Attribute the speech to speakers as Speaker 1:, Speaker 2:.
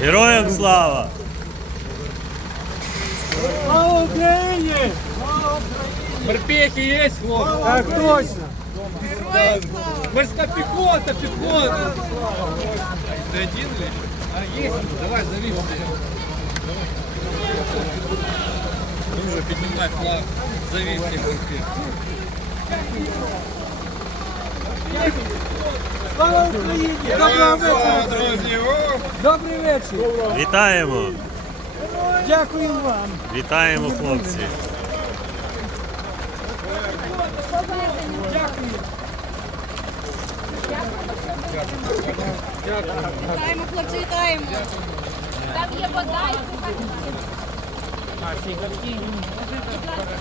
Speaker 1: Героям слава!
Speaker 2: Слава Україні!
Speaker 3: Морпехи есть, хлопцы?
Speaker 2: Так точно!
Speaker 3: Морская пехота, пехота. Ты один или? А, есть? Давай, зови всех. Друже, поднимай флаг. Зови всех морпехов.
Speaker 2: Слава Україні! Доброго вечора! Добрий вечір!
Speaker 1: Вітаємо!
Speaker 2: Дякую вам!
Speaker 1: Вітаємо, хлопці!
Speaker 4: Вітаємо, хлопці, вітаємо. Там є вода і так.